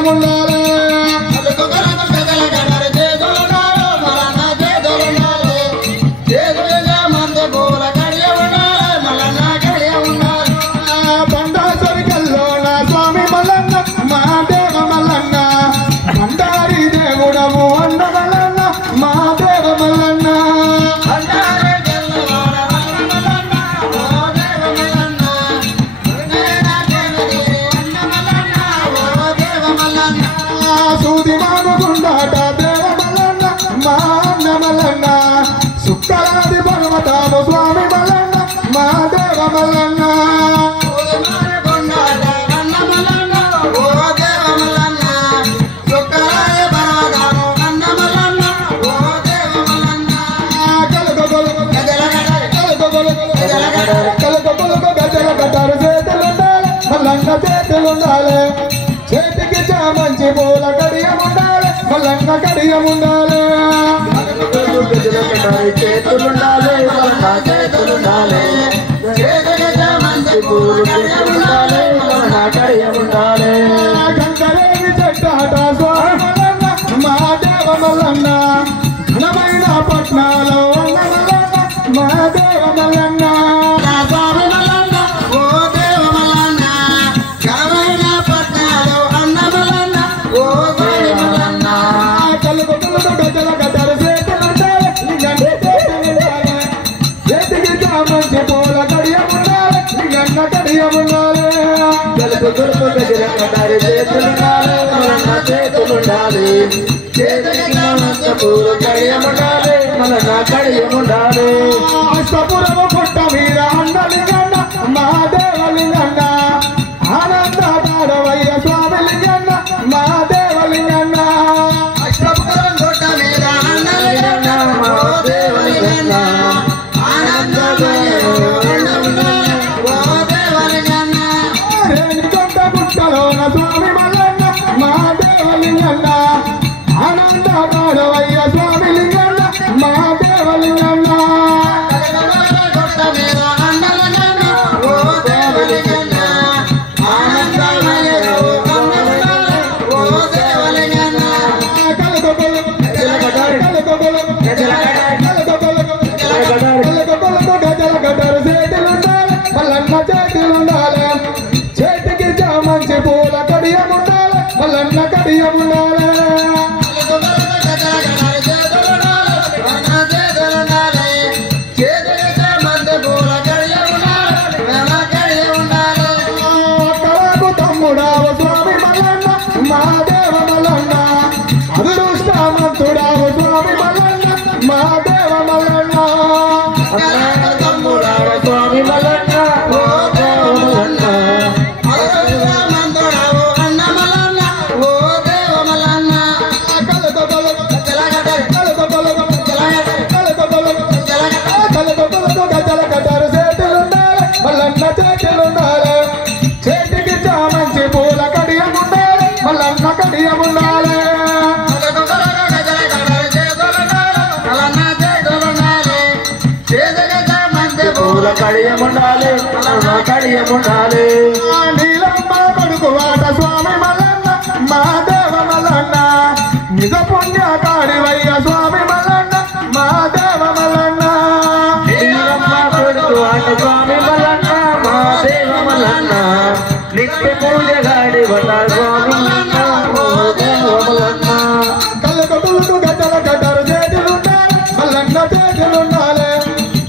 కడియముండాలి బండాసరి కల్లోన స్వామి మల్లన్న మా దేవ మల్లన్న బండారి దేవుడము అన్న మల్లన్న మా దేవ మల్లన్న సూది మానుగుండాట దేవ మల్లన్న మా అన్న మల్లన్న సుక్కలాది పర్వతాము స్వామి మల్లన్న మా దేవ మల్లన్న మల్లన్న చేతులుండాలి చేతికి చామంచి పూల కడియముండాలి మల్లన్న కడియముండాలి చేతులుండాలి చేతులుండాలి చేతికి చామంచి పూలు చేతులుండాలి కడియముండాలి కంకరేమి చెట్టాట స్వామి మల్లన్న మా దేవ మల్లన్న ఘనమైన పట్నాలో ఉన్న మల్లన్న మా దేవ మల్లన్న స్వామి మల్లన్న ఓ దేవ మల్లన్న ఘనమైన పట్నాలో అన్న మల్లన్న ఓ దేవ మల్లన్న కలుగు గజల గడ్డలు చేతులుండాలి లింగన్న చేతులుండాలి చేతికి చామంచి పూల కడియముండాలి లింగన్న కడియముండాలి గజల కట్టారి చేతులుండాలి మల్లన్న చేతులుండాలి చేతికి చామంచి పూలు కడియముండాలి మల్లన్న కడియముండాలి అష్టపురము పుట్ట మీద అన్నలింగన్న మా దేవలింగన్న ఆనంద తాడవయ్య స్వామి లింగన్న మా దేవలింగన్న అష్టపురం తోట మీద అన్నలింగన్న మా దేవలింగన్న ఆనందమయ ఓ దేవలింగన్న రేణికొండ గుట్టలోన స్వామి మల్లన్న మా దేవలింగన్న ఆనంద తాడవయ్య స్వామి లింగన్న మా దేవలింగన్న మల్లన్న చేతులుండాలి చేతికి చామంచి పూల కడియముండాలి మల్లన్న కడియముండాలి కళకు తమ్ముడావు స్వామి మల్లన్న మా దేవ మల్లన్న అదృష్టమంతుడావు స్వామి మల్లన్న మా దేవ మల్లన్న స్వామి మల్లన్న ఓ దేవ మల్లన్న అన్న మల్లన్న ఓ దేవ మల్లన్న గజల కట్టారు చేతులుండాలి మల్లన్న చేతులుండాలి చేతికి చామంచి పూల కడియముండాలి మల్లన్న కడియముండాలి పూల కడియముండాలి కడియముండాలి నీలమ్మ కొడుకు వాట స్వామి మల్లన్న మా దేవ మల్లన్న నిజ పుణ్య కాడివయ్య స్వామి మల్లన్న మా దేవ మల్లన్న నీలమ్మ కొడుకు ఆట స్వామి మల్లన్న మా దేవ మల్లన్న నిత్య పూజ గాడి వల్ల స్వామి మల్లన్న ఓ దేవ మల్లన్న కళ్ళకు గడ్డల గడ్డరు చేతులుండాలి మల్లన్న చేతులుండాలి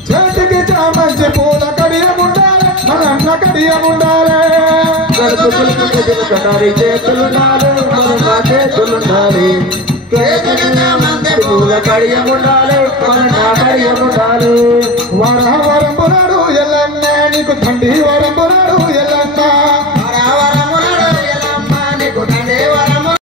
చేతికి చామంచి పూల కడియముండాలి మల్లన్న కడియముండాలి కటారి చేతులుండాలి మల్లన్న చేతులుండాలి పూల కడియముండాలి మల్లన్న కడియముండాలి వరవరంబునాడు ఎల్లన్న నీకు తండ్రి వరంబున